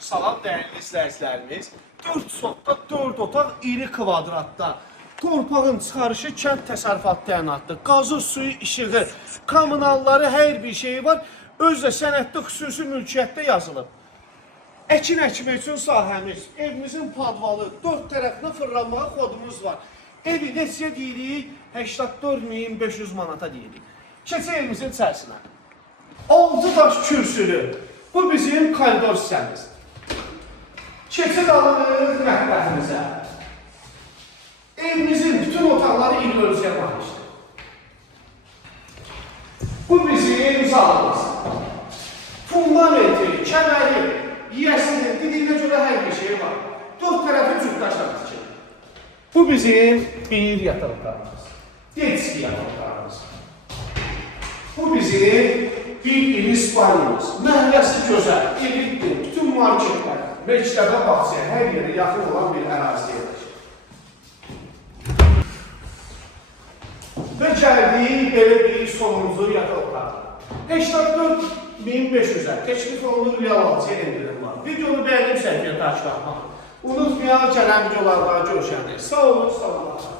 Salam dəyərli izləyicilərimiz. 4 sotda 4 otaq iri kvadratda. Torpağın çıxarışı kənd təsərrüfat təyinatlı. Qazı, suyu, işığı, kommunalları, hər bir şeyi var. Özdə sənəddə xüsusi mülkiyyətdə yazılıb. Əkin əkmək üçün sahəmiz, evimizin padvalı, 4 tərəfinə fırlanmağa kodumuz var. Evi neçə deyirik? 84.500 manata deyirik. Keçək evimizin içərisinə. 6 daş kürsülü. Bu bizim koridor hissəmiz. Keçid alınır mətbəximizə. Evimizin bütün otaqları iri ölçüyə malikdir. Bu bizim zalımız. Fundamenti, kəməri, yiyəsinin, didiyinə görə hər bir şey var. 4 tərəfi cütdaşla tikir. Bu bizim bir yataq otağımız. Detski yataq otağımız. Bu bizim bir iri spalimiz. Məhəlləsi gözəl, elitdir, bütün marketlər, məktəbə, bağçaya, hər yerə yaxın olan bir ərazidə yerləşir. Və gəldik belə bir sonuncu yataq otağı. 84.500-ə təklif olunur, real alıcıya endirim var. Videonu bəyənib səhviyyə takip etmək. Unutmayaq, gələn videolarda görüşərik. Sağ olun, sağ olun.